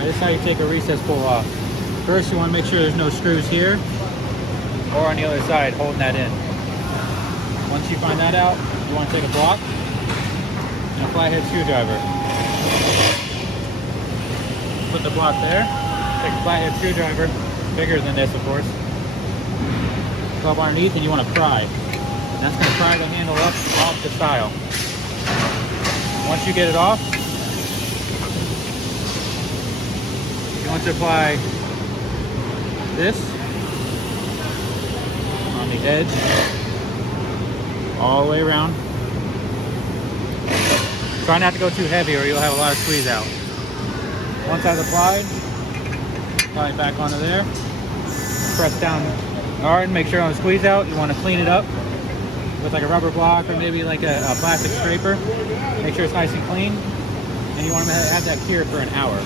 Alright, this is how you take a recess pull off. First, you want to make sure there's no screws here or on the other side holding that in. Once you find that out, you want to take a block and a flathead screwdriver. Put the block there. Take a flathead screwdriver, bigger than this of course. Go up underneath and you want to pry. And that's going to pry the handle up off the style. Once you get it off, you want to apply this on the edge all the way around. Try not to go too heavy or you'll have a lot of squeeze out. Once that's applied, apply it back onto there. Press down hard, make sure I don't squeeze out. You want to clean it up with like a rubber block or maybe like a plastic scraper. Make sure it's nice and clean. And you want to have that cure for an hour.